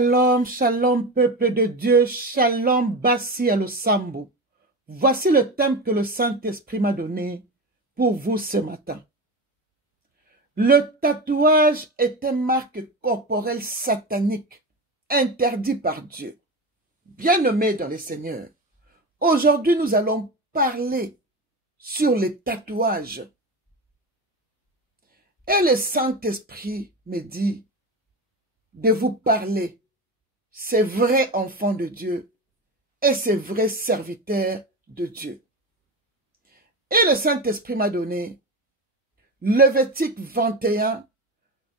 Shalom, shalom, peuple de Dieu, shalom, Bassi Alosambo. Voici le thème que le Saint-Esprit m'a donné pour vous ce matin. Le tatouage est une marque corporelle satanique, interdit par Dieu. Bien-aimés dans les seigneurs, aujourd'hui nous allons parler sur les tatouages. Et le Saint-Esprit me dit de vous parler. C'est vrai enfant de Dieu et c'est vrai serviteur de Dieu. Et le Saint-Esprit m'a donné Lévitique 21,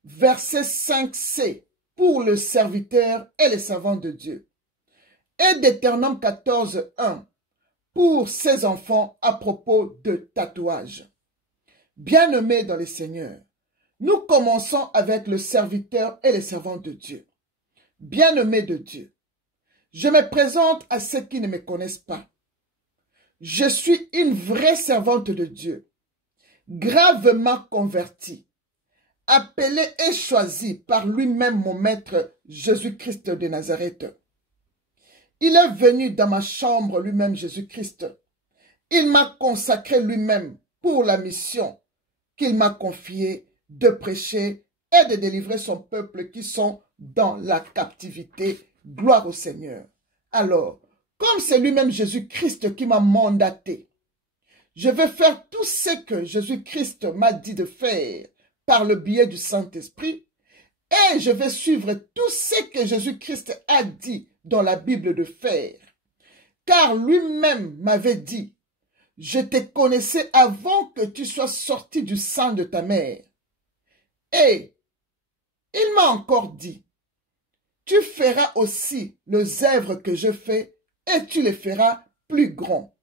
verset 5c pour le serviteur et les servants de Dieu. Et Deutéronome 14, 1 pour ses enfants à propos de tatouage. Bien-aimés dans les seigneurs, nous commençons avec le serviteur et les servants de Dieu. Bien-aimés de Dieu, je me présente à ceux qui ne me connaissent pas. Je suis une vraie servante de Dieu, gravement convertie, appelée et choisie par lui-même mon maître Jésus-Christ de Nazareth. Il est venu dans ma chambre lui-même Jésus-Christ. Il m'a consacré lui-même pour la mission qu'il m'a confiée de prêcher et de délivrer son peuple qui sont dans la captivité. Gloire au Seigneur. Alors, comme c'est lui-même Jésus-Christ qui m'a mandaté, je vais faire tout ce que Jésus-Christ m'a dit de faire par le biais du Saint-Esprit et je vais suivre tout ce que Jésus-Christ a dit dans la Bible de faire. Car lui-même m'avait dit, je te connaissais avant que tu sois sorti du sein de ta mère. Et il m'a encore dit, tu feras aussi les œuvres que je fais et tu les feras plus grands.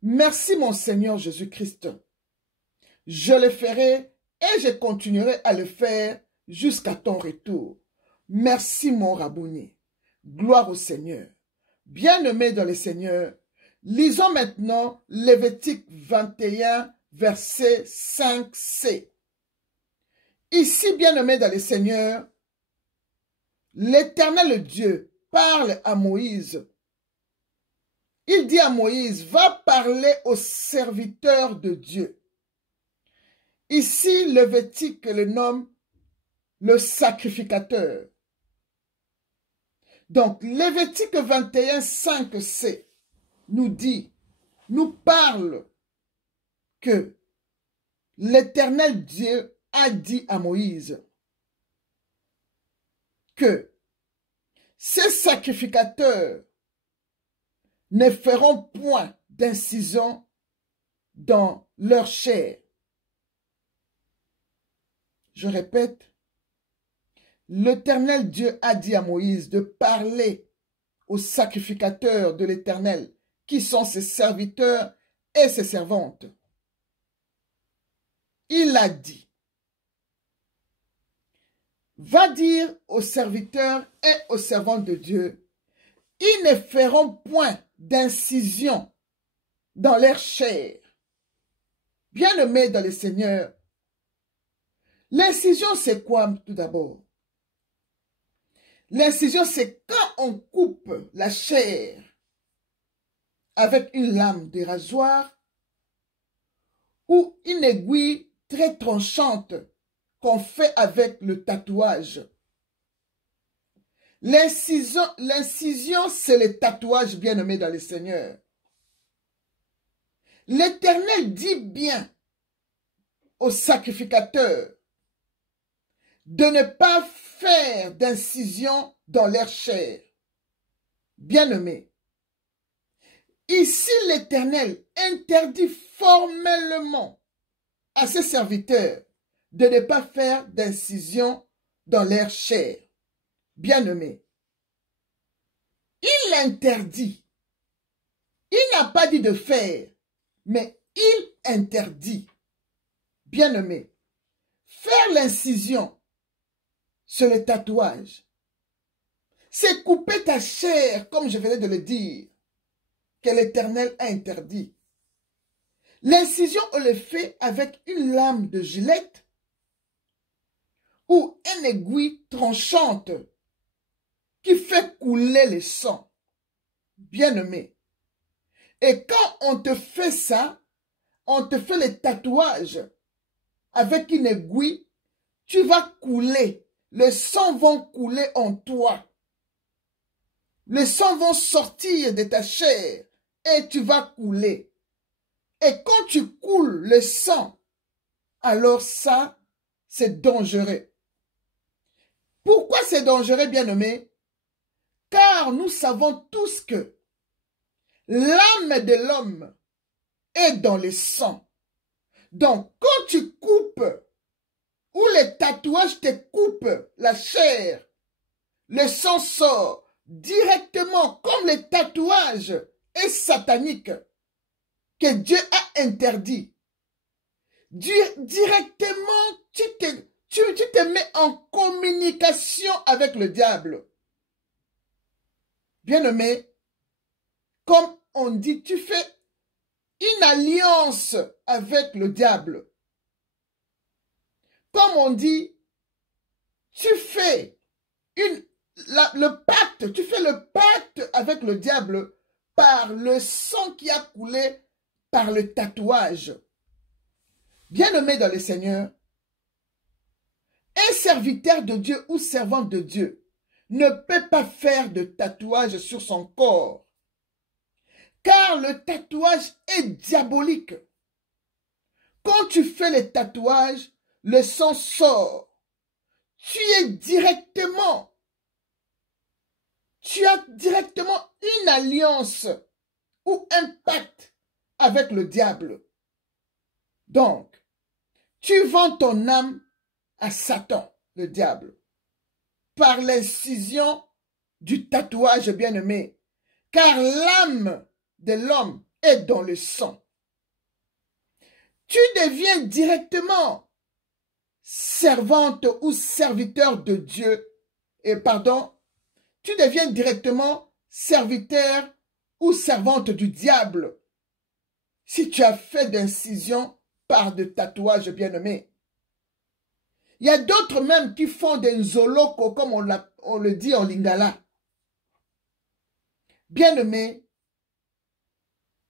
Merci mon Seigneur Jésus-Christ. Je le ferai et je continuerai à le faire jusqu'à ton retour. Merci mon Rabouni. Gloire au Seigneur. Bien-aimés dans le Seigneur, lisons maintenant Lévitique 21, verset 5c. Ici, bien-aimés dans le Seigneur, l'Éternel Dieu parle à Moïse. Il dit à Moïse, va parler aux serviteurs de Dieu. Ici, Lévitique le nomme le sacrificateur. Donc, Lévitique 21, 5c nous dit, nous parle que l'Éternel Dieu a dit à Moïse que ces sacrificateurs ne feront point d'incision dans leur chair. Je répète, l'Éternel Dieu a dit à Moïse de parler aux sacrificateurs de l'Éternel, qui sont ses serviteurs et ses servantes. Il a dit, va dire aux serviteurs et aux servants de Dieu, ils ne feront point d'incision dans leur chair. Bien-aimés dans le Seigneur, l'incision c'est quoi tout d'abord? L'incision c'est quand on coupe la chair avec une lame de rasoir ou une aiguille très tranchante qu'on fait avec le tatouage. L'incision, c'est le tatouage, bien-aimé dans le Seigneur. L'Éternel dit bien aux sacrificateurs de ne pas faire d'incision dans leur chair. Bien-aimé, ici l'Éternel interdit formellement à ses serviteurs de ne pas faire d'incision dans leur chair. Bien-aimé, il interdit. Il n'a pas dit de faire, mais il interdit. Bien-aimé, faire l'incision sur le tatouage, c'est couper ta chair, comme je venais de le dire, que l'Éternel a interdit. L'incision, on le fait avec une lame de gilette ou une aiguille tranchante qui fait couler le sang. Bien-aimé. Et quand on te fait ça, on te fait les tatouages avec une aiguille, tu vas couler. Les sangs vont couler en toi. Les sangs vont sortir de ta chair et tu vas couler. Et quand tu coules le sang, alors ça, c'est dangereux. Pourquoi c'est dangereux, bien-aimé? Car nous savons tous que l'âme de l'homme est dans le sang. Donc, quand tu coupes ou les tatouages te coupent la chair, le sang sort directement comme le tatouage est satanique que Dieu a interdit. Directement, tu te mets en communication avec le diable. Bien-aimé, comme on dit, tu fais une alliance avec le diable. Comme on dit, tu fais le pacte avec le diable par le sang qui a coulé par le tatouage. Bien-aimé dans le Seigneur, un serviteur de Dieu ou servante de Dieu ne peut pas faire de tatouage sur son corps. Car le tatouage est diabolique. Quand tu fais les tatouages, le sang sort. Tu as directement une alliance ou un pacte avec le diable. Donc, tu vends ton âme à Satan, le diable, par l'incision du tatouage bien-aimé, car l'âme de l'homme est dans le sang. Tu deviens directement servante ou serviteur de Dieu, tu deviens directement serviteur ou servante du diable si tu as fait d'incision par de tatouages bien-aimés. Il y a d'autres même qui font des nzoloko, comme on le dit en lingala. Bien-aimé,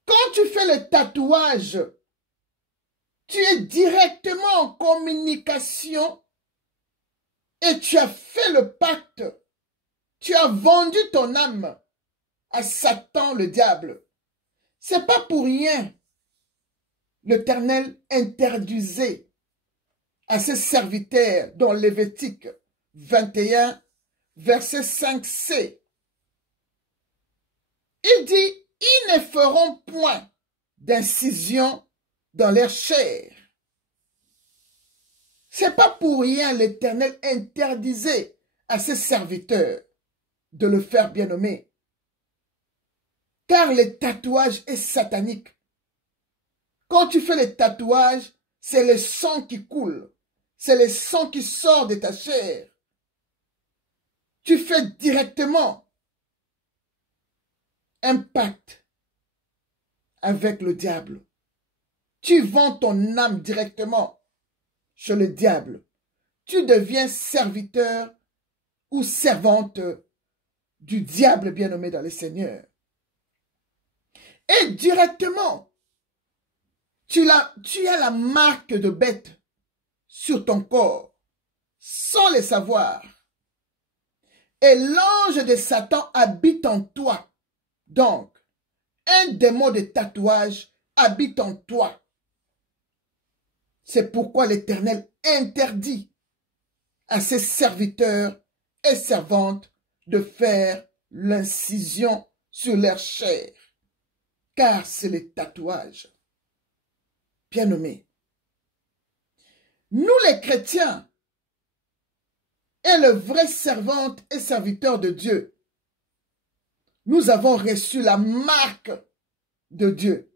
quand tu fais le tatouage, tu es directement en communication et tu as fait le pacte. Tu as vendu ton âme à Satan, le diable. C'est pas pour rien. L'Éternel interdisait à ses serviteurs dans Lévitique 21, verset 5c. Il dit, ils ne feront point d'incision dans leur chair. C'est pas pour rien l'Éternel interdisait à ses serviteurs de le faire, bien-aimé. Car le tatouage est satanique. Quand tu fais les tatouages, c'est le sang qui coule. C'est le sang qui sort de ta chair. Tu fais directement un pacte avec le diable. Tu vends ton âme directement chez le diable. Tu deviens serviteur ou servante du diable bien-aimé dans le Seigneur. Et directement, tu as la marque de bête sur ton corps, sans le savoir. Et l'ange de Satan habite en toi. Donc, un démon de tatouage habite en toi. C'est pourquoi l'Éternel interdit à ses serviteurs et servantes de faire l'incision sur leur chair, car c'est le tatouage. Bien-aimés, nous les chrétiens et le vrai servante et serviteur de Dieu, nous avons reçu la marque de Dieu.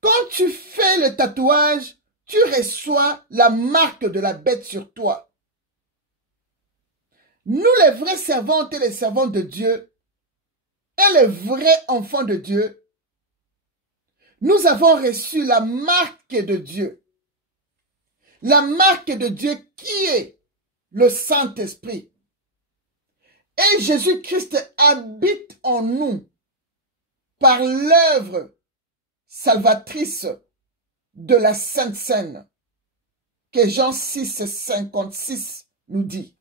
Quand tu fais le tatouage, tu reçois la marque de la bête sur toi. Nous, les vrais servantes et les servantes de Dieu, et les vrais enfants de Dieu, nous avons reçu la marque de Dieu. La marque de Dieu qui est le Saint-Esprit. Et Jésus-Christ habite en nous par l'œuvre salvatrice de la Sainte Seine, que Jean 6, 56 nous dit.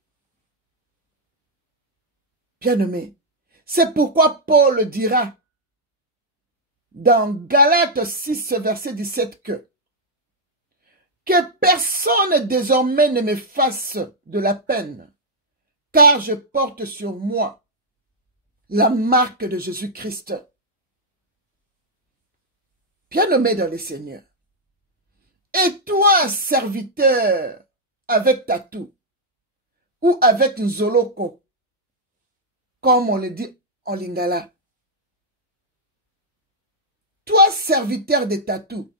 Bien-aimé, c'est pourquoi Paul dira dans Galates 6, verset 17 que personne désormais ne me fasse de la peine, car je porte sur moi la marque de Jésus-Christ. Bien-aimé dans le Seigneur, et toi, serviteur, avec tatou, ou avec nzoloko, comme on le dit en lingala, toi, serviteur de tatou,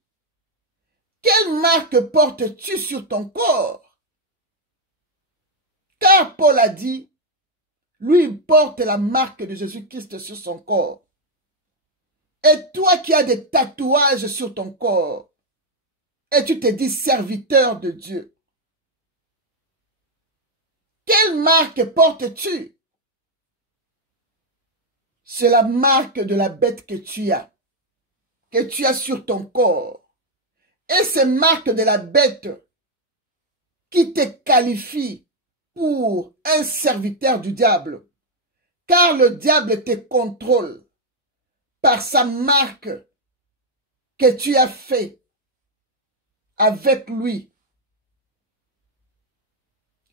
quelle marque portes-tu sur ton corps? Car Paul a dit, lui, il porte la marque de Jésus-Christ sur son corps. Et toi qui as des tatouages sur ton corps, et tu te dis serviteur de Dieu, quelle marque portes-tu? C'est la marque de la bête que tu as sur ton corps. Et ces marques de la bête qui te qualifient pour un serviteur du diable, car le diable te contrôle par sa marque que tu as fait avec lui.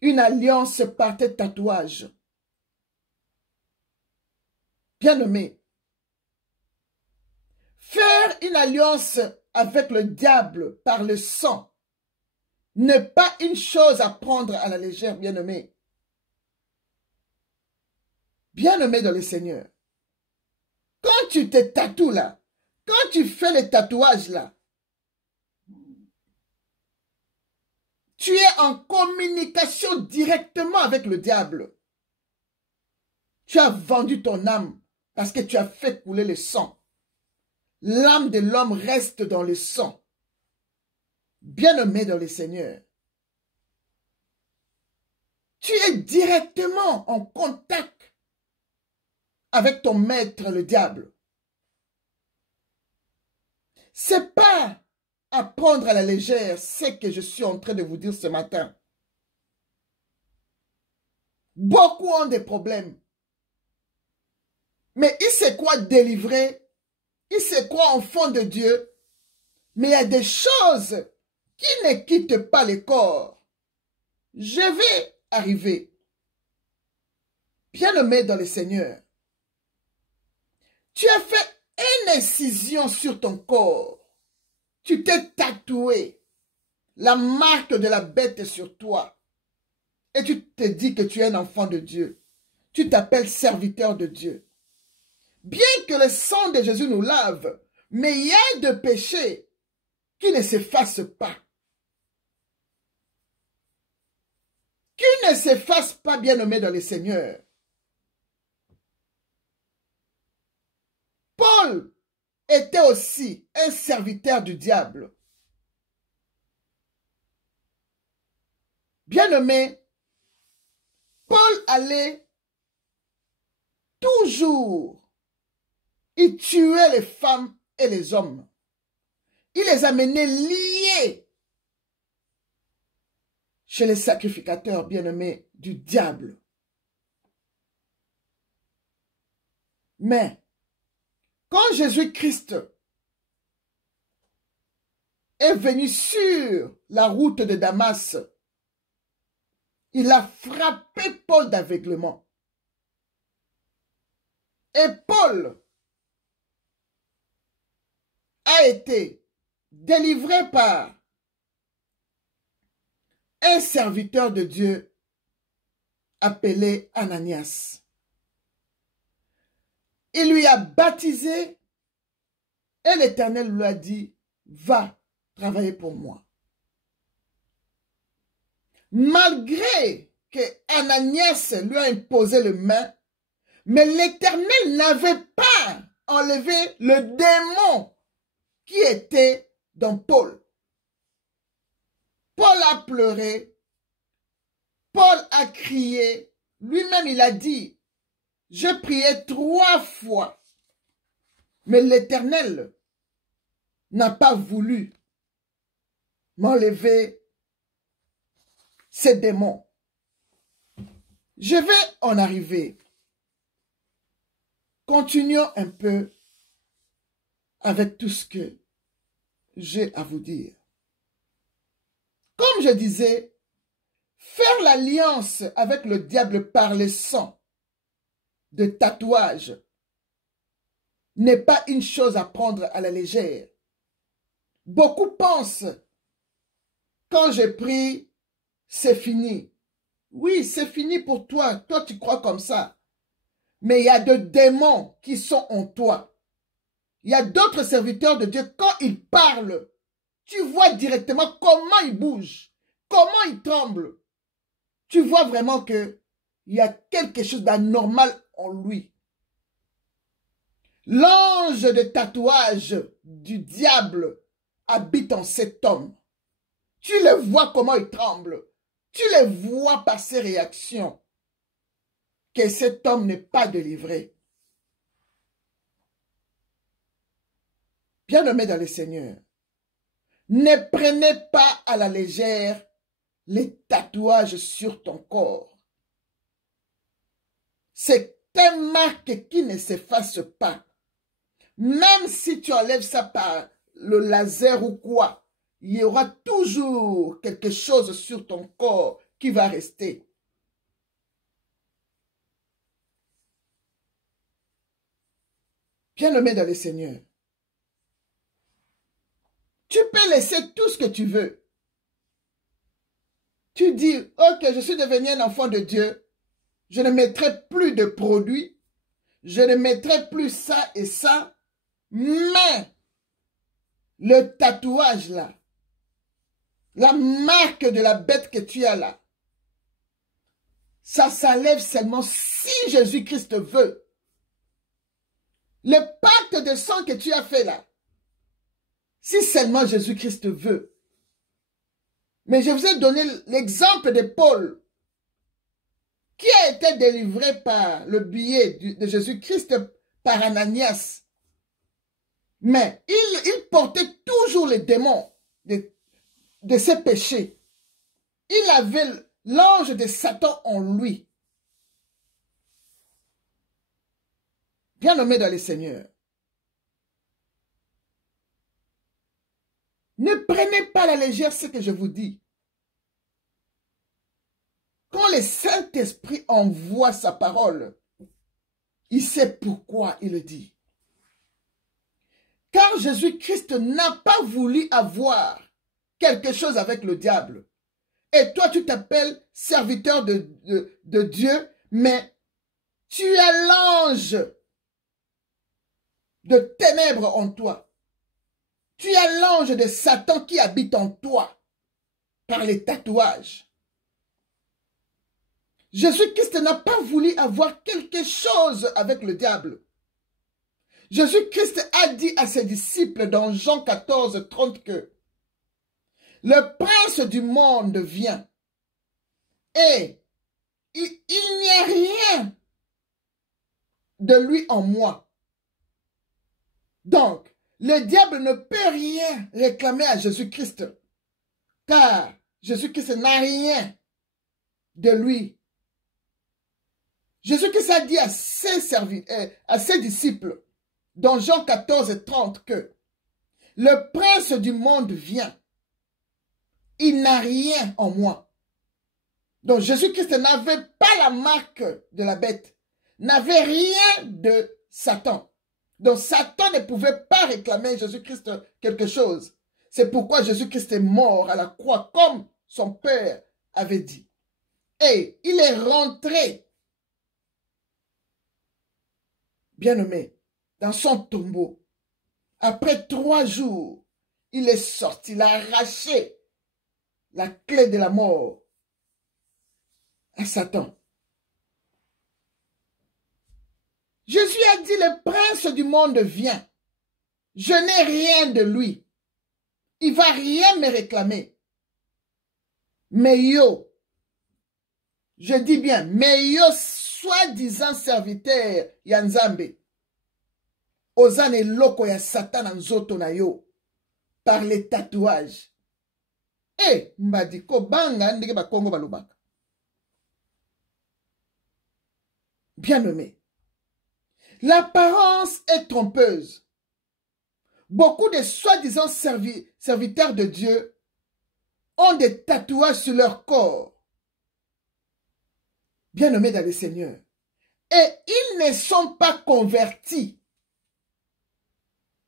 Une alliance par tes tatouages. Bien-aimé, faire une alliance avec le diable par le sang n'est pas une chose à prendre à la légère, bien-aimé. Bien-aimé dans le Seigneur, quand tu te tatoues là, quand tu fais les tatouages là, tu es en communication directement avec le diable. Tu as vendu ton âme parce que tu as fait couler le sang. L'âme de l'homme reste dans le sang. Bien-aimé dans le Seigneur, tu es directement en contact avec ton maître, le diable. C'est pas à prendre à la légère ce que je suis en train de vous dire ce matin. Beaucoup ont des problèmes. Mais il sait quoi délivrer, il sait quoi enfant de Dieu. Mais il y a des choses qui ne quittent pas le corps. Je vais arriver. Bien-aimé dans le Seigneur, tu as fait une incision sur ton corps. Tu t'es tatoué la marque de la bête sur toi. Et tu te dis que tu es un enfant de Dieu. Tu t'appelles serviteur de Dieu. Bien que le sang de Jésus nous lave, mais il y a des péchés qui ne s'effacent pas. Qui ne s'effacent pas, bien-aimés dans le Seigneur. Paul était aussi un serviteur du diable. Bien-aimé, Paul allait toujours, il tuait les femmes et les hommes. Il les amenait liés chez les sacrificateurs bien-aimés du diable. Mais quand Jésus-Christ est venu sur la route de Damas, il a frappé Paul d'aveuglement. Et Paul a été délivré par un serviteur de Dieu appelé Ananias. Il lui a baptisé et l'Éternel lui a dit, va travailler pour moi. Malgré que Ananias lui a imposé le main, mais l'Éternel n'avait pas enlevé le démon qui était dans Paul. Paul a pleuré, Paul a crié, lui-même il a dit, Je priais 3 fois, mais l'Éternel n'a pas voulu m'enlever ces démons. Je vais en arriver. Continuons un peu avec tout ce que j'ai à vous dire. Comme je disais, faire l'alliance avec le diable par le sang de tatouage n'est pas une chose à prendre à la légère. Beaucoup pensent, quand je prie, c'est fini. Oui, c'est fini pour toi. Toi, tu crois comme ça. Mais il y a des démons qui sont en toi. Il y a d'autres serviteurs de Dieu, quand ils parlent, tu vois directement comment ils bougent, comment ils tremblent. Tu vois vraiment qu'il y a quelque chose d'anormal en lui. L'ange de tatouage du diable habite en cet homme. Tu le vois comment il tremble. Tu le vois par ses réactions. Que cet homme n'est pas délivré. Bien-aimés dans le Seigneur, ne prenez pas à la légère les tatouages sur ton corps. C'est une marque qui ne s'efface pas. Même si tu enlèves ça par le laser ou quoi, il y aura toujours quelque chose sur ton corps qui va rester. Bien-aimé dans le Seigneur, tu peux laisser tout ce que tu veux. Tu dis, ok, je suis devenu un enfant de Dieu, je ne mettrai plus de produits, je ne mettrai plus ça et ça, mais le tatouage là, la marque de la bête que tu as là, ça s'enlève seulement si Jésus-Christ veut. Le pacte de sang que tu as fait là, si seulement Jésus-Christ veut. Mais je vous ai donné l'exemple de Paul, qui a été délivré par le biais de Jésus-Christ par Ananias. Mais il portait toujours les démons de ses péchés. Il avait l'ange de Satan en lui. Bien-aimés dans le Seigneur, ne prenez pas à la légère ce que je vous dis. Quand le Saint-Esprit envoie sa parole, il sait pourquoi il le dit. Car Jésus-Christ n'a pas voulu avoir quelque chose avec le diable. Et toi, tu t'appelles serviteur de Dieu, mais tu as l'ange de ténèbres en toi. Tu as l'ange de Satan qui habite en toi par les tatouages. Jésus-Christ n'a pas voulu avoir quelque chose avec le diable. Jésus-Christ a dit à ses disciples dans Jean 14, 30 que le prince du monde vient et il n'y a rien de lui en moi. Donc, le diable ne peut rien réclamer à Jésus-Christ, car Jésus-Christ n'a rien de lui. Jésus-Christ a dit à ses disciples, dans Jean 14, 30, que le prince du monde vient. Il n'a rien en moi. Donc Jésus-Christ n'avait pas la marque de la bête, n'avait rien de Satan. Donc Satan ne pouvait pas réclamer à Jésus-Christ quelque chose. C'est pourquoi Jésus-Christ est mort à la croix, comme son Père avait dit. Et il est rentré, bien-aimé, dans son tombeau. Après 3 jours, il est sorti, il a arraché la clé de la mort à Satan. Jésus a dit, le prince du monde vient. Je n'ai rien de lui. Il ne va rien me réclamer. Mais yo, je dis bien, mais yo soi-disant serviteur ya Nzambe, ozane eloko ya Satan na nzoto na yo, par les tatouages. Mbadi kobanga ndenge bakongo balobaka. Bien-aimé, l'apparence est trompeuse. Beaucoup de soi-disant serviteurs de Dieu ont des tatouages sur leur corps. Bien-aimés dans le Seigneur. Et ils ne sont pas convertis.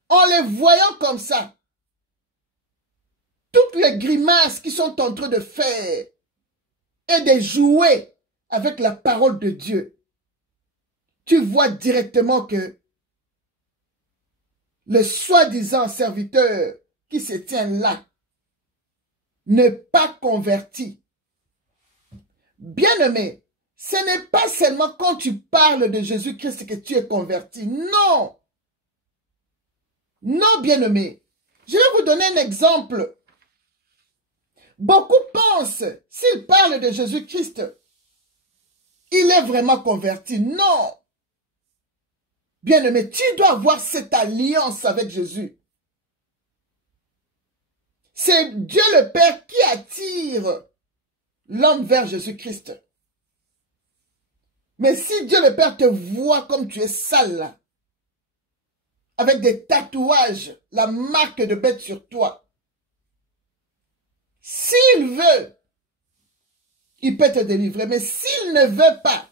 En les voyant comme ça, toutes les grimaces qu'ils sont en train de faire et de jouer avec la parole de Dieu, tu vois directement que le soi-disant serviteur qui se tient là n'est pas converti. Bien-aimé, ce n'est pas seulement quand tu parles de Jésus-Christ que tu es converti. Non. Non, bien-aimé. Je vais vous donner un exemple. Beaucoup pensent, s'ils parlent de Jésus-Christ, il est vraiment converti. Non. Bien-aimé, tu dois avoir cette alliance avec Jésus. C'est Dieu le Père qui attire l'homme vers Jésus-Christ. Mais si Dieu le Père te voit comme tu es sale là, avec des tatouages, la marque de bête sur toi, s'il veut, il peut te délivrer. Mais s'il ne veut pas,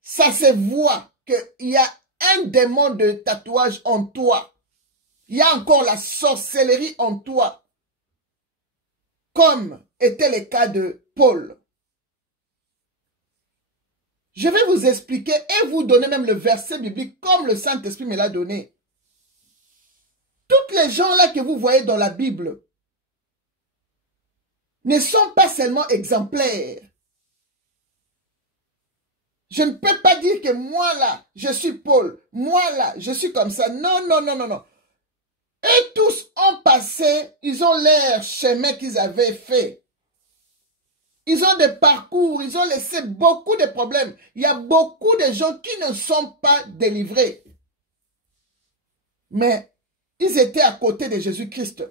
ça se voit qu'il y a un démon de tatouage en toi. Il y a encore la sorcellerie en toi. Comme était le cas de Paul. Je vais vous expliquer et vous donner même le verset biblique comme le Saint-Esprit me l'a donné. Toutes les gens-là que vous voyez dans la Bible ne sont pas seulement exemplaires. Je ne peux pas dire que moi là, je suis Paul. Moi là, je suis comme ça. Non, non, non, non, non. Et tous ont passé, ils ont leur chemin qu'ils avaient fait. Ils ont des parcours, ils ont laissé beaucoup de problèmes. Il y a beaucoup de gens qui ne sont pas délivrés. Mais ils étaient à côté de Jésus-Christ.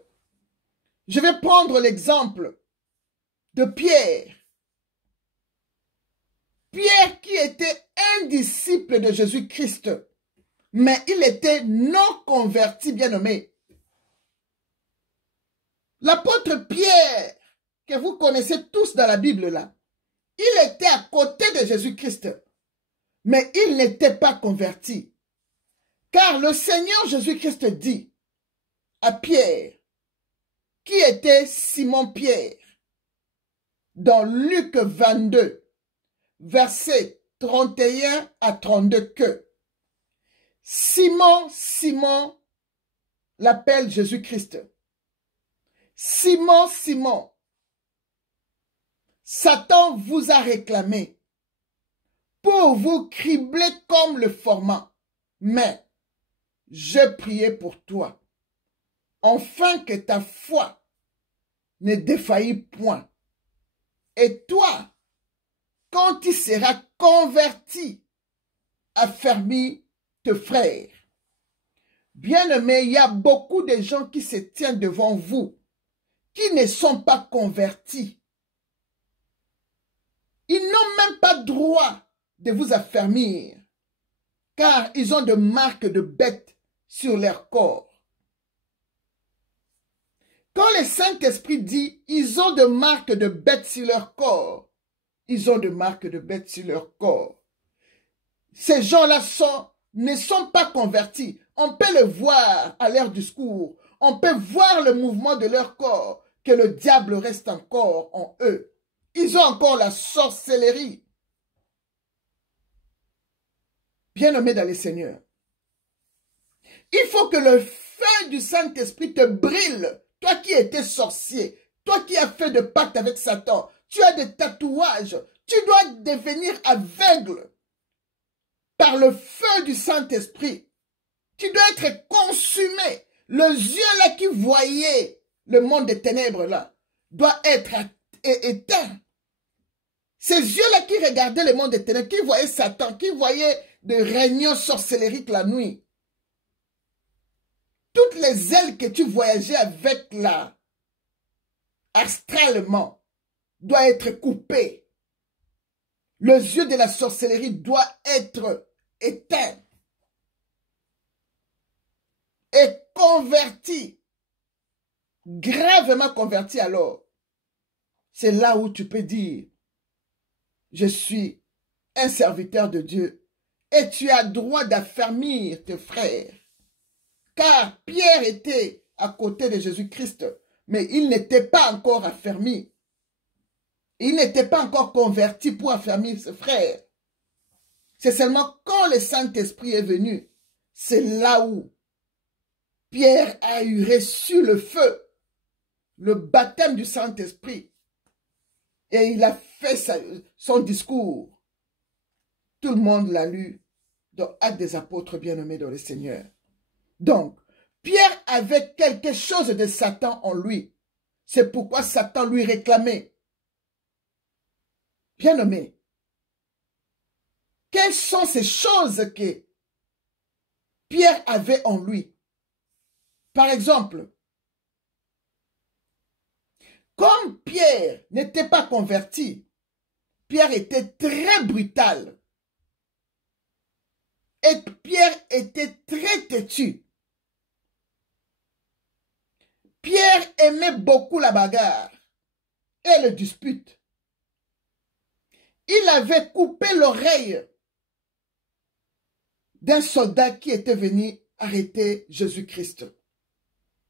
Je vais prendre l'exemple de Pierre. Pierre qui était un disciple de Jésus-Christ, mais il était non converti, bien-aimé. L'apôtre Pierre, que vous connaissez tous dans la Bible là, il était à côté de Jésus-Christ, mais il n'était pas converti. Car le Seigneur Jésus-Christ dit à Pierre, qui était Simon-Pierre, dans Luc 22, versets 31 à 32, que Simon, Simon l'appelle Jésus-Christ. Simon, Simon, Satan vous a réclamé pour vous cribler comme le format, mais je priais pour toi, afin que ta foi ne défaillit point. Et toi, quand tu seras converti, affermis tes frères. Bien-aimés, il y a beaucoup de gens qui se tiennent devant vous, qui ne sont pas convertis. Ils n'ont même pas droit de vous affermir, car ils ont des marques de bêtes sur leur corps. Quand le Saint-Esprit dit, ils ont des marques de bêtes sur leur corps, ils ont des marques de bêtes sur leur corps. Ces gens-là ne sont pas convertis. On peut le voir à leur discours. On peut voir le mouvement de leur corps, que le diable reste encore en eux. Ils ont encore la sorcellerie. Bien-aimé dans le Seigneur, il faut que le feu du Saint-Esprit te brille. Toi qui étais sorcier, toi qui as fait de pacte avec Satan, tu as des tatouages, tu dois devenir aveugle par le feu du Saint-Esprit. Tu dois être consumé. Le yeux là qui voyait le monde des ténèbres là doit être éteint. Ces yeux-là qui regardaient le monde des ténèbres, qui voyaient Satan, qui voyaient des réunions sorcellériques la nuit. Toutes les ailes que tu voyageais avec là, astralement, doivent être coupées. Le yeux de la sorcellerie doit être éteint et converti, gravement converti alors. C'est là où tu peux dire, je suis un serviteur de Dieu et tu as droit d'affermir tes frères. Car Pierre était à côté de Jésus-Christ, mais il n'était pas encore affermi. Il n'était pas encore converti pour affermir ses frères. C'est seulement quand le Saint-Esprit est venu, c'est là où Pierre a eu reçu le feu, le baptême du Saint-Esprit. Et il a fait son discours. Tout le monde l'a lu dans Actes des Apôtres bien-aimés dans le Seigneur. Donc, Pierre avait quelque chose de Satan en lui. C'est pourquoi Satan lui réclamait. Bien-aimé, quelles sont ces choses que Pierre avait en lui? Par exemple, comme Pierre n'était pas converti, Pierre était très brutal. Et Pierre était très têtu. Pierre aimait beaucoup la bagarre et le dispute. Il avait coupé l'oreille d'un soldat qui était venu arrêter Jésus-Christ.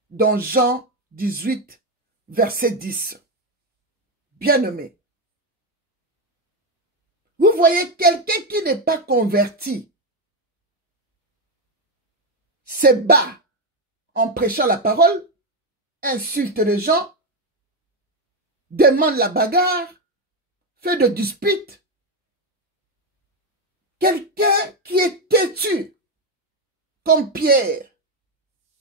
Dans Jean 18, verset 10. Bien-aimé. Vous voyez, quelqu'un qui n'est pas converti se bat en prêchant la parole, insulte les gens, demande la bagarre, fait de disputes. Quelqu'un qui est têtu, comme Pierre,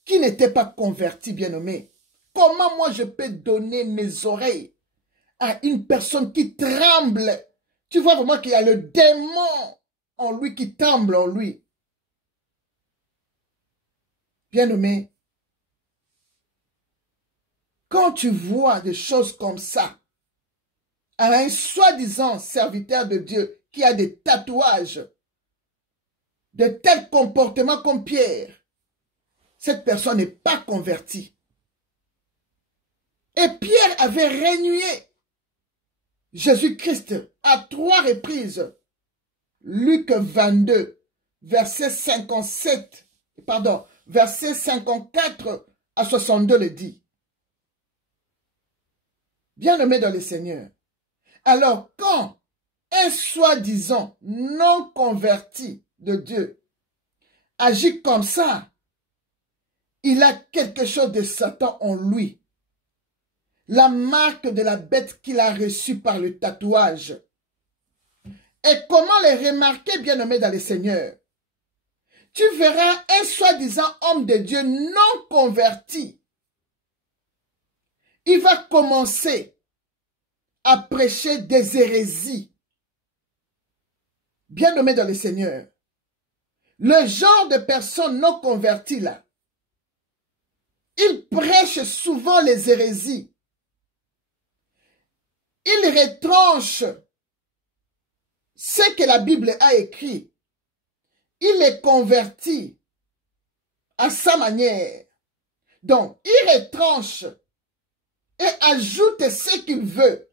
qui n'était pas converti, bien-aimé. Comment moi je peux donner mes oreilles à une personne qui tremble? Tu vois vraiment qu'il y a le démon en lui qui tremble en lui. Bien-aimé, quand tu vois des choses comme ça, à un soi-disant serviteur de Dieu qui a des tatouages, de tels comportements comme Pierre, cette personne n'est pas convertie. Et Pierre avait renié Jésus-Christ à 3 reprises. Luc 22, verset 57, pardon, verset 54 à 62 le dit. Bien-aimé dans le Seigneur. Alors, quand un soi-disant non converti de Dieu agit comme ça, il a quelque chose de Satan en lui. La marque de la bête qu'il a reçue par le tatouage. Et comment les remarquer, bien-aimé dans le Seigneur? Tu verras un soi-disant homme de Dieu non converti. Il va commencer à prêcher des hérésies. Bien-aimé dans le Seigneur. Le genre de personnes non converties là, il prêche souvent les hérésies. Il retranche ce que la Bible a écrit. Il les convertit à sa manière. Donc, il retranche et ajoute ce qu'il veut.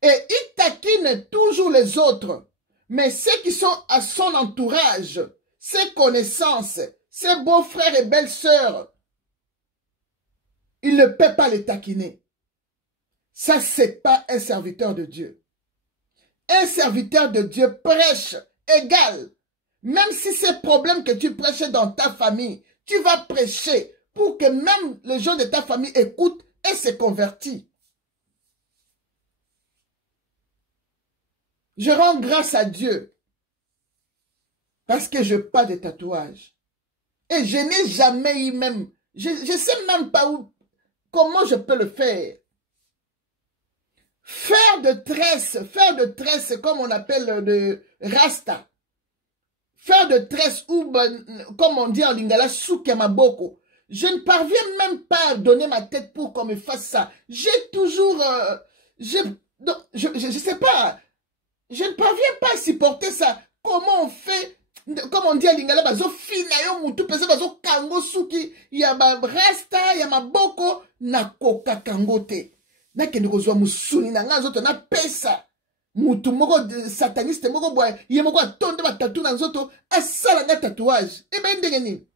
Et il taquine toujours les autres. Mais ceux qui sont à son entourage, ses connaissances, ses beaux-frères et belles-sœurs, il ne peut pas les taquiner. Ça, c'est pas un serviteur de Dieu. Un serviteur de Dieu prêche égal. Même si ces problèmes que tu prêches dans ta famille, tu vas prêcher pour que même les gens de ta famille écoutent et se convertissent. Je rends grâce à Dieu parce que je n'ai pas de tatouage. Et je n'ai jamais eu même, je ne sais même pas comment je peux le faire. Faire de tresse comme on appelle de rasta. Faire de tresse ou, comme on dit en lingala, soukemaboko. Je ne parviens même pas à donner ma tête pour qu'on me fasse ça. J'ai toujours... je sais pas. Je ne parviens pas à supporter ça. Comment on fait, comme on dit à lingala, bazo finayo mutu pese bazo kango suki, ya ba rasta, ya maboko, na koka kango te. Na kende kozwa musuni na nga nzoto na pesa. Mutu moko sataniste moko boy, ye moko atonde ba tatou na nzoto, asala nga tatouage. E ben ndenge nini?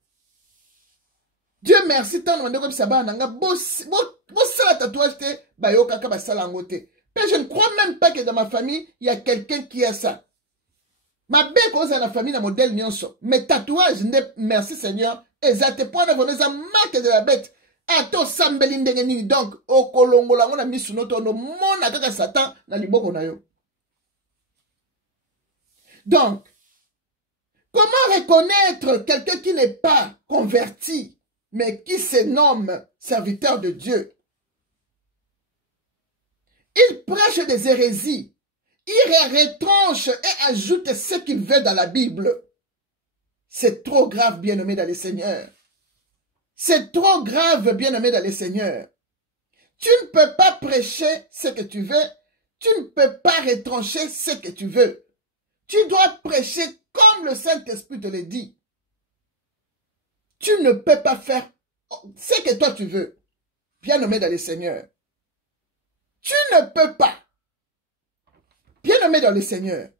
Dieu merci tant on comme ça ba nanga bo sala tatouage te ba yo kaka ba sala ngote. Mais je ne crois même pas que dans ma famille il y a quelqu'un qui a ça. Ma belle cause dans la famille na modèle nyonso. Mes tatouages merci Seigneur, ezate point de bonnes marque de la bête. Ato sambeli ndenge nini donc o kolongola ngona misu noto no mona kaka Satan na liboko na yo. Donc comment reconnaître quelqu'un qui n'est pas converti mais qui se nomme serviteur de Dieu? Il prêche des hérésies. Il retranche et ajoute ce qu'il veut dans la Bible. C'est trop grave, bien-aimé dans le Seigneur. C'est trop grave, bien-aimé dans le Seigneur. Tu ne peux pas prêcher ce que tu veux. Tu ne peux pas retrancher ce que tu veux. Tu dois prêcher comme le Saint-Esprit te le dit. Tu ne peux pas faire ce que toi tu veux. Bien-aimé dans le Seigneur. Tu ne peux pas. Bien-aimé dans le Seigneur.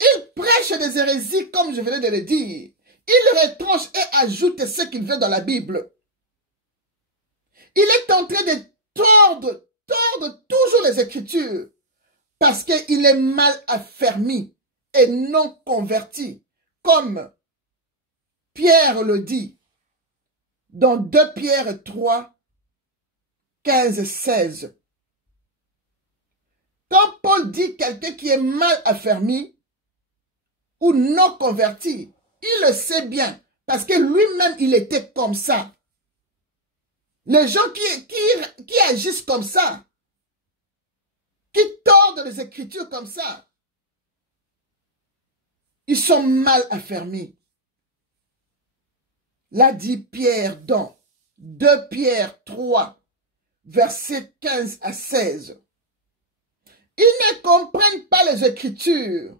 Il prêche des hérésies comme je venais de le dire. Il retranche et ajoute ce qu'il veut dans la Bible. Il est en train de tordre toujours les Écritures parce qu'il est mal affermi et non converti, comme Pierre le dit dans 2 Pierre 3, 15, 16. Quand Paul dit quelqu'un qui est mal affermi ou non converti, il le sait bien parce que lui-même il était comme ça. Les gens qui agissent comme ça, qui tordent les Écritures comme ça, ils sont mal affermis. Là dit Pierre dans 2 Pierre 3, versets 15 à 16. Ils ne comprennent pas les Écritures,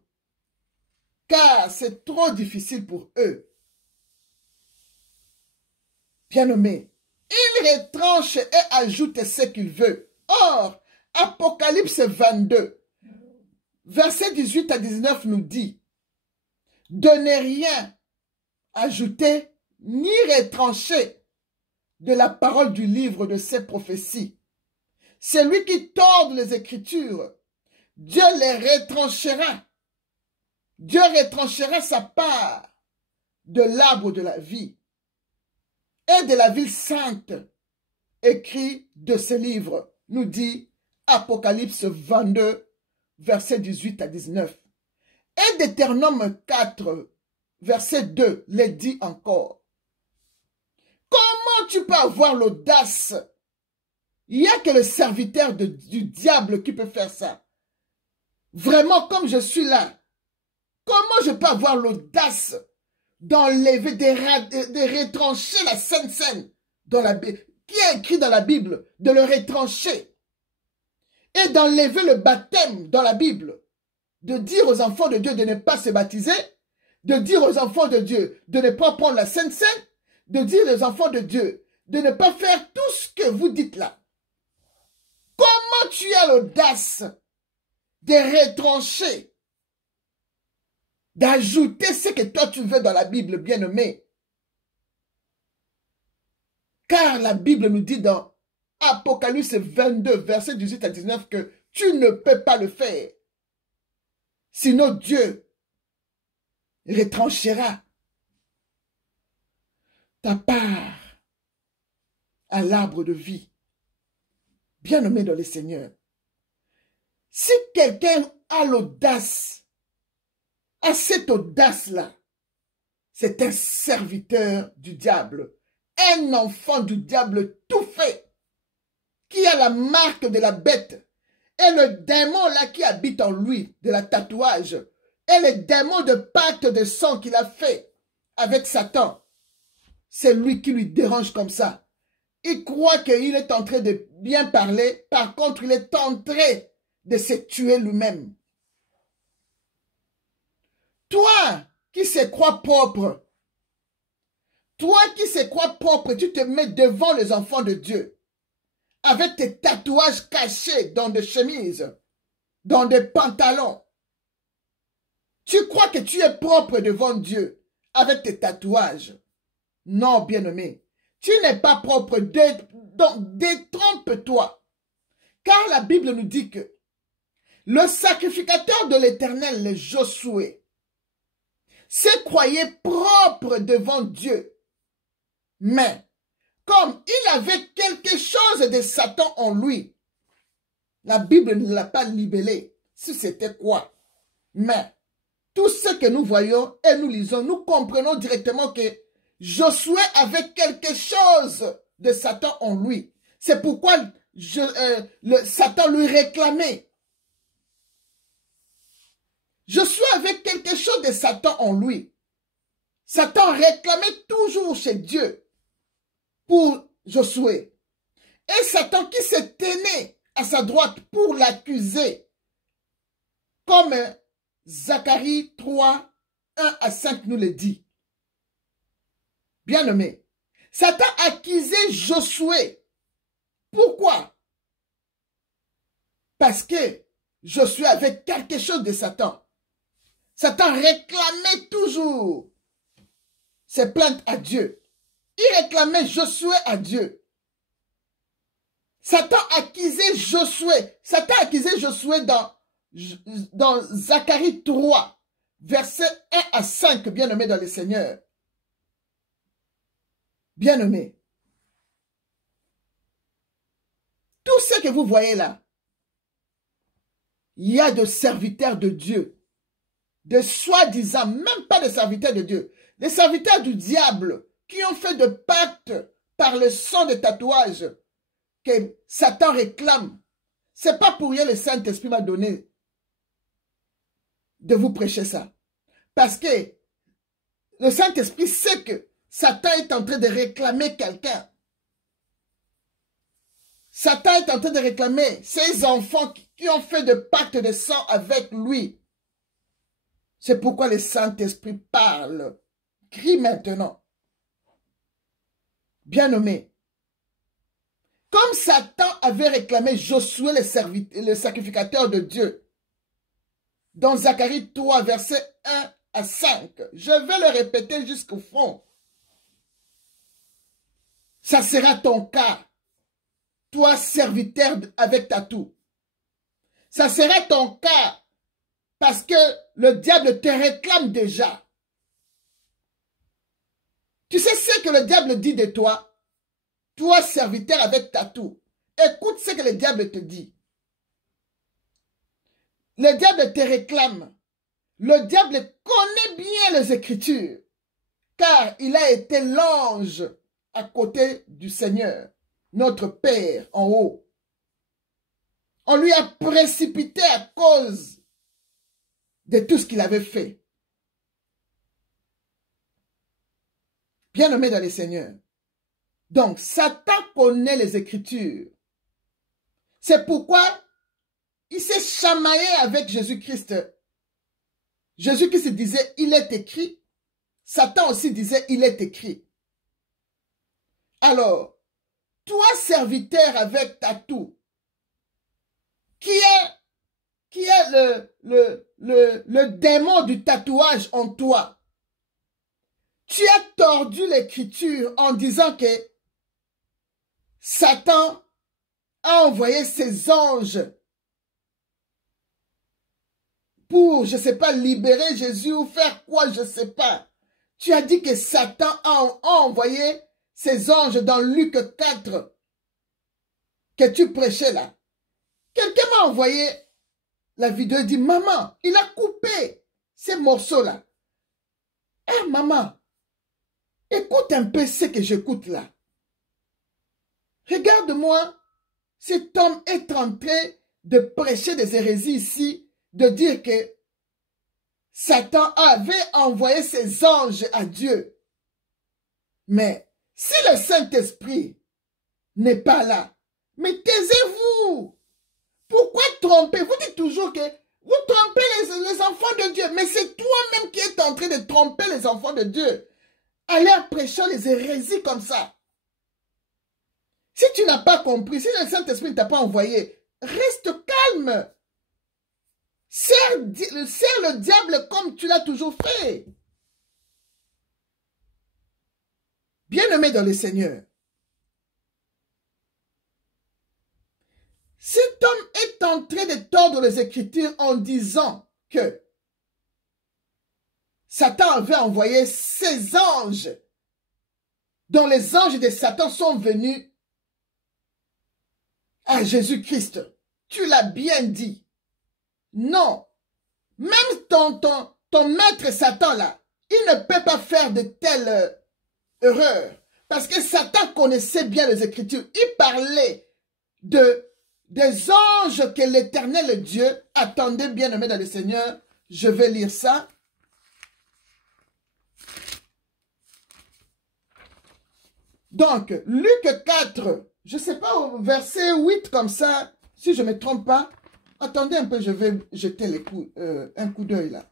car c'est trop difficile pour eux. Bien-aimé, il retranche et ajoute ce qu'il veut. Or, Apocalypse 22, verset 18 à 19 nous dit, « De ne rien ajouter ni retrancher de la parole du livre de ces prophéties. Celui qui tord les Écritures, Dieu les retranchera. Dieu retranchera sa part de l'arbre de la vie et de la ville sainte, écrit de ce livre, nous dit Apocalypse 22, versets 18 à 19. Et Deutéronome 4, verset 2, les dit encore. Comment tu peux avoir l'audace? Il n'y a que le serviteur du diable qui peut faire ça. Vraiment, comme je suis là, comment je peux avoir l'audace d'enlever, de retrancher la Sainte Seine qui est écrit dans la Bible, de le retrancher et d'enlever le baptême dans la Bible, de dire aux enfants de Dieu de ne pas se baptiser, de dire aux enfants de Dieu de ne pas prendre la Sainte Seine, de dire aux enfants de Dieu de ne pas faire tout ce que vous dites là. Comment tu as l'audace de retrancher, d'ajouter ce que toi tu veux dans la Bible, bien-aimé? Car la Bible nous dit dans Apocalypse 22, verset 18 à 19 que tu ne peux pas le faire. Sinon Dieu retranchera ta part à l'arbre de vie. Bien-aimé dans le Seigneur. Si quelqu'un a l'audace, a cette audace-là, c'est un serviteur du diable, un enfant du diable tout fait, qui a la marque de la bête Et le démon là qui habite en lui, de la tatouage, et le démon de pacte de sang qu'il a fait avec Satan, c'est lui qui lui dérange comme ça. Il croit qu'il est en train de bien parler, par contre il est en train de se tuer lui-même. Toi qui se crois propre, toi qui se crois propre, tu te mets devant les enfants de Dieu, avec tes tatouages cachés dans des chemises, dans des pantalons. Tu crois que tu es propre devant Dieu avec tes tatouages. Non, bien-aimé, tu n'es pas propre. Donc, détrompe-toi. Car la Bible nous dit que le sacrificateur de l'Éternel, le Josué, se croyait propre devant Dieu. Mais, comme il avait quelque chose de Satan en lui, la Bible ne l'a pas libellé. Si c'était quoi? Mais, tout ce que nous voyons et nous lisons, nous comprenons directement que Josué avait quelque chose de Satan en lui. C'est pourquoi Satan lui réclamait. Josué avait quelque chose de Satan en lui. Satan réclamait toujours chez Dieu pour Josué. Et Satan qui se tenait à sa droite pour l'accuser, comme Zacharie 3, 1 à 5 nous le dit. Bien-aimé, Satan accusait Josué. Pourquoi? Parce que Josué avait quelque chose de Satan. Satan réclamait toujours ses plaintes à Dieu. Il réclamait Josué à Dieu. Satan accusait Josué. Satan accusait Josué dans Zacharie 3, versets 1 à 5, bien-aimé dans le Seigneur. Bien-aimé, tout ce que vous voyez là, il y a de serviteurs de Dieu, de soi-disant, même pas de serviteurs de Dieu, des serviteurs du diable qui ont fait de pacte par le sang de tatouage que Satan réclame. C'est pas pour rien que le Saint-Esprit m'a donné de vous prêcher ça. Parce que le Saint-Esprit sait que Satan est en train de réclamer quelqu'un. Satan est en train de réclamer ses enfants qui ont fait de pacte de sang avec lui. C'est pourquoi le Saint-Esprit parle, crie maintenant. Bien-aimé, comme Satan avait réclamé Josué le sacrificateur de Dieu, dans Zacharie 3, versets 1 à 5, je vais le répéter jusqu'au fond. Ça sera ton cas, toi serviteur avec tatou. Ça sera ton cas parce que le diable te réclame déjà. Tu sais ce que le diable dit de toi? Toi serviteur avec tatou. Écoute ce que le diable te dit. Le diable te réclame. Le diable connaît bien les Écritures, car il a été l'ange à côté du Seigneur, notre Père en haut. On lui a précipité à cause de tout ce qu'il avait fait. Bien-aimé dans les Seigneurs. Donc, Satan connaît les Écritures. C'est pourquoi il s'est chamaillé avec Jésus-Christ. Jésus-Christ disait, il est écrit. Satan aussi disait, il est écrit. Alors, toi serviteur avec tatou, qui est le démon du tatouage en toi, tu as tordu l'écriture en disant que Satan a envoyé ses anges pour, je ne sais pas, libérer Jésus ou faire quoi, je ne sais pas. Tu as dit que Satan a envoyé ses anges dans Luc 4 que tu prêchais là. Quelqu'un m'a envoyé la vidéo et dit, maman, il a coupé ces morceaux-là. Ah, maman, écoute un peu ce que j'écoute là. Regarde-moi, cet homme est en train de prêcher des hérésies ici, de dire que Satan avait envoyé ses anges à Dieu. Mais si le Saint-Esprit n'est pas là, mais taisez-vous. Pourquoi tromper? Vous dites toujours que vous trompez les enfants de Dieu, mais c'est toi-même qui es en train de tromper les enfants de Dieu. Aller prêcher les hérésies comme ça. Si tu n'as pas compris, si le Saint-Esprit ne t'a pas envoyé, reste calme. Serre le diable comme tu l'as toujours fait. Bien-aimé dans le Seigneur, cet homme est en train de tordre les Écritures en disant que Satan avait envoyé ses anges, dont les anges de Satan sont venus à Jésus-Christ. Tu l'as bien dit. Non. Même ton maître Satan là, il ne peut pas faire de telles erreurs. Parce que Satan connaissait bien les Écritures. Il parlait des anges que l'Éternel Dieu attendait, bien aimé dans le Seigneur. Je vais lire ça. Donc, Luc 4, je ne sais pas, au verset 8 comme ça, si je ne me trompe pas. Attendez un peu, je vais jeter un coup d'œil là.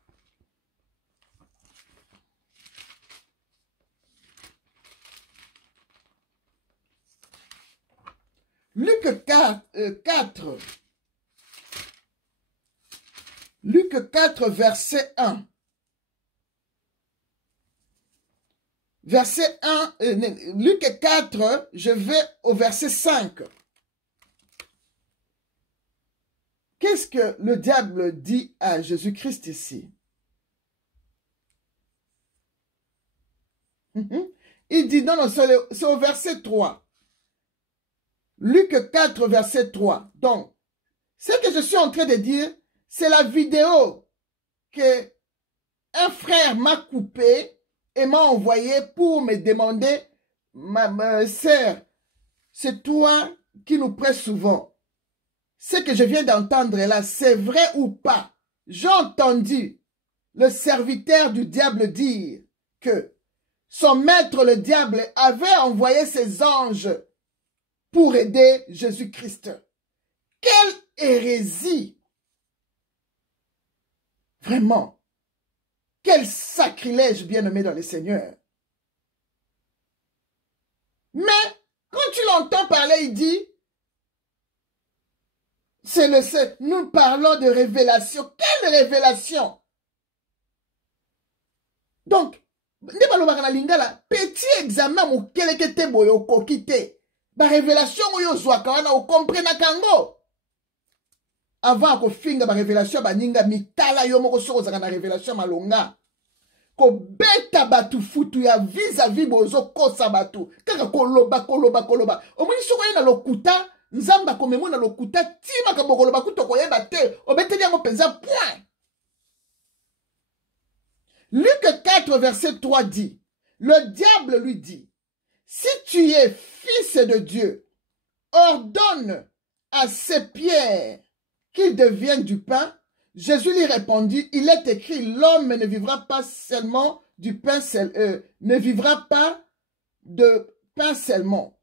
Luc 4. Luc 4, verset 1. Verset 1, Luc 4, je vais au verset 5. Qu'est-ce que le diable dit à Jésus-Christ ici? Il dit, non, c'est au verset 3. Luc 4, verset 3. Donc, ce que je suis en train de dire, c'est la vidéo que un frère m'a coupée et m'a envoyé pour me demander, ma sœur, c'est toi qui nous prêches souvent. Ce que je viens d'entendre là, c'est vrai ou pas? J'ai entendu le serviteur du diable dire que son maître, le diable, avait envoyé ses anges pour aider Jésus-Christ. Quelle hérésie! Vraiment! Quel sacrilège, bien-aimé dans le Seigneur! Mais, quand tu l'entends parler, il dit, nous parlons de révélation. Quelle révélation? Donc, petit examen, mokelekete boyo kokite. Ba révélation oyo zwaka wana o comprena kango. Avant ko finga ba révélation ba ninga mitala yo moko soko zaka na révélation malonga. Ko beta batu futu ya vis-à-vis bozo kosa batu. Kaka koloba. Omoni soko yena lokuta, nzamba komemo na lokuta tima ka bokoloba kutoko yeba te, obeteli yango penza point. Luc 4, verset 3 dit, le diable lui dit, si tu es fils de Dieu, ordonne à ces pierres qu'ils deviennent du pain. Jésus lui répondit, il est écrit, l'homme ne vivra pas seulement du pain, ne vivra pas de pain seulement.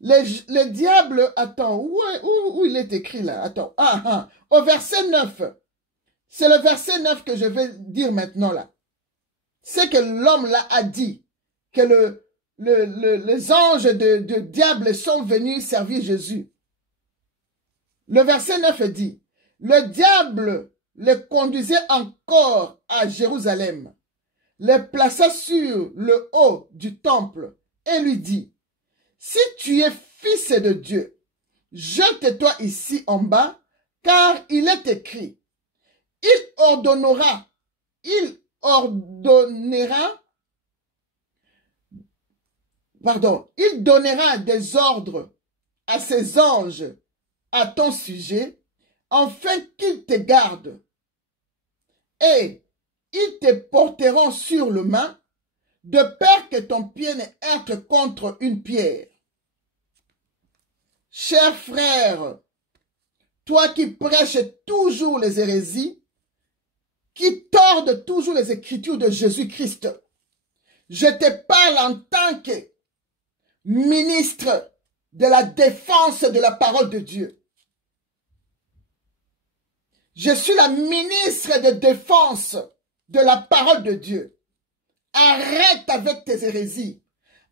Le diable, attends, où il est écrit là? Attends, au verset 9. C'est le verset 9 que je vais dire maintenant là. C'est que l'homme là a dit que les anges de diable sont venus servir Jésus. Le verset 9 dit, le diable les conduisait encore à Jérusalem, les plaça sur le haut du temple et lui dit, si tu es fils de Dieu, jette-toi ici en bas, car il est écrit, il ordonnera il donnera des ordres à ses anges à ton sujet, afin qu'ils te gardent, et ils te porteront sur le main, de peur que ton pied ne heurte contre une pierre. Chers frères, toi qui prêches toujours les hérésies, qui tordes toujours les Écritures de Jésus-Christ, je te parle en tant que ministre de la défense de la parole de Dieu. Je suis la ministre de défense de la parole de Dieu. Arrête avec tes hérésies.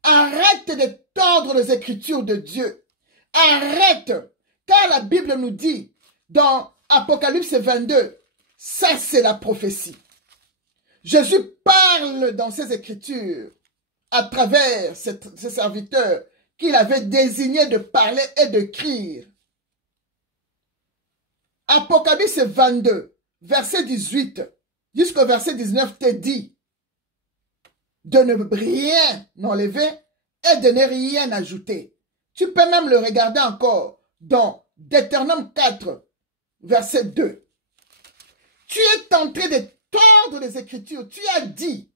Arrête de tordre les Écritures de Dieu. Arrête, car la Bible nous dit dans Apocalypse 22, ça c'est la prophétie. Jésus parle dans ses Écritures à travers ses serviteurs qu'il avait désignés de parler et d'écrire. Apocalypse 22, verset 18 jusqu'au verset 19 te dit de ne rien enlever et de ne rien ajouter. Tu peux même le regarder encore dans Deutéronome 4, verset 2. Tu es tenté de tordre les Écritures. Tu as dit,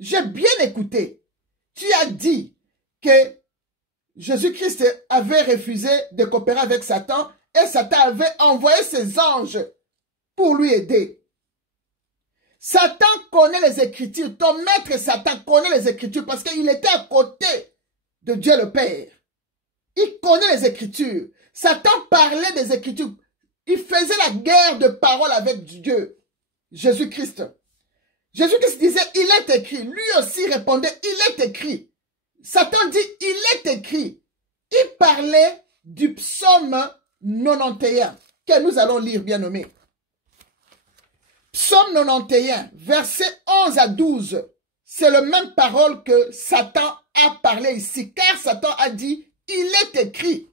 j'ai bien écouté, tu as dit que Jésus-Christ avait refusé de coopérer avec Satan et Satan avait envoyé ses anges pour lui aider. Satan connaît les Écritures. Ton maître Satan connaît les Écritures parce qu'il était à côté de Dieu le Père. Il connaît les Écritures. Satan parlait des Écritures. Il faisait la guerre de parole avec Dieu. Jésus-Christ. Jésus-Christ disait, il est écrit. Lui aussi répondait, il est écrit. Satan dit, il est écrit. Il parlait du psaume 91 que nous allons lire, bien-aimés. Psaume 91, versets 11 à 12. C'est la même parole que Satan a parlé ici. Car Satan a dit, il est écrit.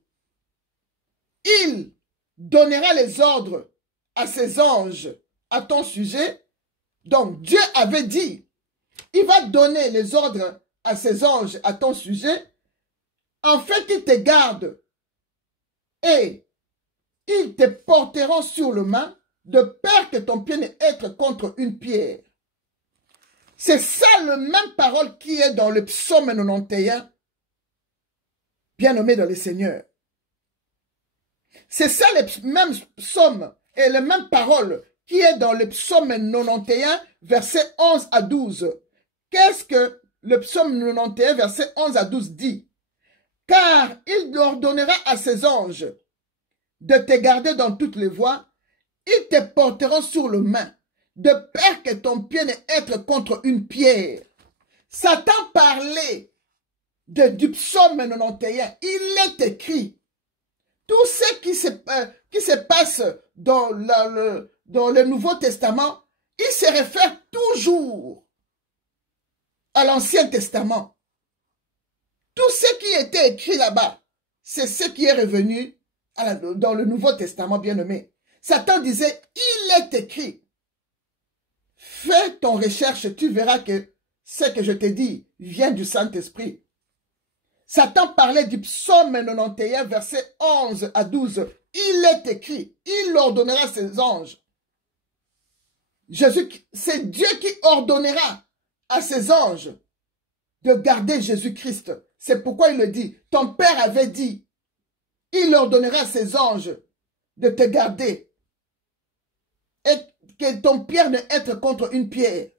Il donnera les ordres à ses anges à ton sujet. Donc Dieu avait dit, il va donner les ordres à ses anges à ton sujet, afin qu'ils te gardent et ils te porteront sur le main, de peur que ton pied n'être contre une pierre. C'est ça la même parole qui est dans le psaume 91, bien nommé dans le Seigneur. C'est ça le même psaume et la même parole qui est dans le psaume 91, verset 11 à 12. Qu'est-ce que le psaume 91, verset 11 à 12 dit? Car il ordonnera à ses anges de te garder dans toutes les voies, ils te porteront sur le main, de peur que ton pied n'être contre une pierre. Satan parlait du psaume 91. Il est écrit. Tout ce qui se passe dans le Nouveau Testament, il se réfère toujours à l'Ancien Testament. Tout ce qui était écrit là-bas, c'est ce qui est revenu dans le Nouveau Testament, bien-aimé. Satan disait, il est écrit. Fais ton recherche, tu verras que ce que je te dis vient du Saint-Esprit. Satan parlait du psaume 91, verset 11 à 12. Il est écrit, il ordonnera ses anges. C'est Dieu qui ordonnera à ses anges de garder Jésus-Christ. C'est pourquoi il le dit. Ton Père avait dit, il ordonnera à ses anges de te garder et que ton pied ne être contre une pierre.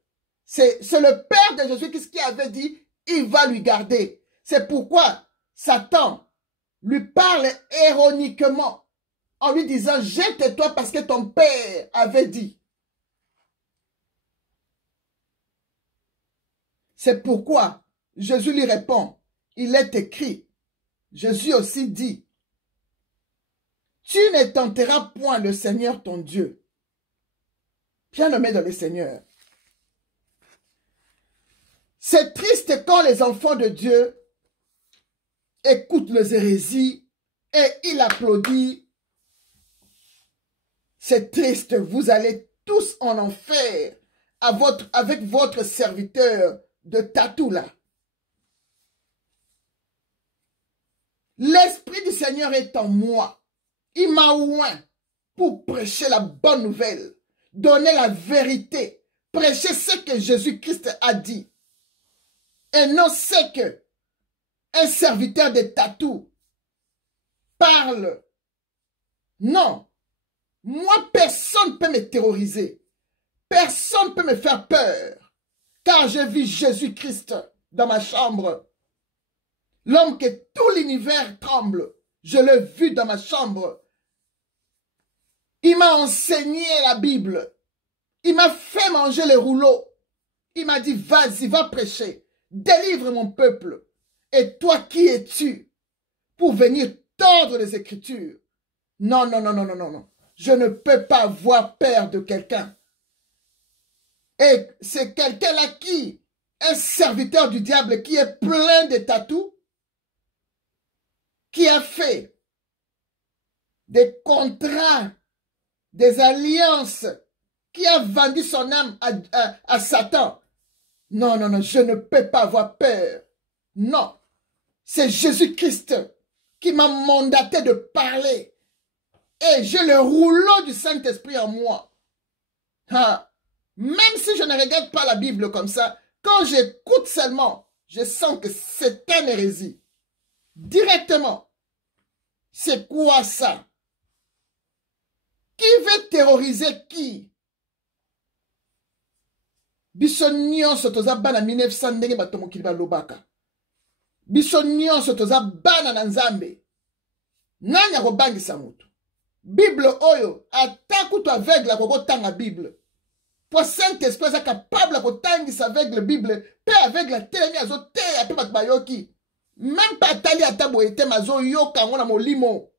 C'est le Père de Jésus-Christ qui avait dit, il va lui garder. C'est pourquoi Satan lui parle ironiquement en lui disant, jette-toi parce que ton Père avait dit. C'est pourquoi Jésus lui répond, il est écrit. Jésus aussi dit, tu ne tenteras point le Seigneur ton Dieu. Bien-aimé dans le Seigneur. C'est triste quand les enfants de Dieu écoutent les hérésies et ils applaudissent. C'est triste, vous allez tous en enfer avec votre serviteur de tatou là. L'Esprit du Seigneur est en moi. Il m'a oint pour prêcher la bonne nouvelle, donner la vérité, prêcher ce que Jésus-Christ a dit. Et non ce que un serviteur de tatou parle. Non. Moi, personne ne peut me terroriser. Personne ne peut me faire peur. Car j'ai vu Jésus-Christ dans ma chambre. L'homme que tout l'univers tremble. Je l'ai vu dans ma chambre. Il m'a enseigné la Bible. Il m'a fait manger les rouleaux. Il m'a dit, vas-y, va prêcher. Délivre mon peuple. Et toi, qui es-tu pour venir tordre les Écritures? Non, non, non, non, non, non, non. Je ne peux pas avoir peur de quelqu'un. Et c'est quelqu'un-là qui est serviteur du diable, qui est plein de tatous, qui a fait des contrats, des alliances, qui a vendu son âme à Satan. Non, non, non, je ne peux pas avoir peur. Non, c'est Jésus-Christ qui m'a mandaté de parler. Et j'ai le rouleau du Saint-Esprit en moi. Ah. Même si je ne regarde pas la Bible comme ça, quand j'écoute seulement, je sens que c'est une hérésie. Directement. C'est quoi ça? Qui veut terroriser qui? Biso nyonso toza bana 1900 ndenge bato mokili balobaka. Biso nyonso toza bana na Nzambe. Nani akobangisa mutu? Bible oyo ata kutu aveugle akokotanga Bible. Pour Saint-Esprit est capable de tangis avec la Bible, pe avec la télé azo te ape bayoki. Même pas tali ata boete mazo yoka ngona molimo.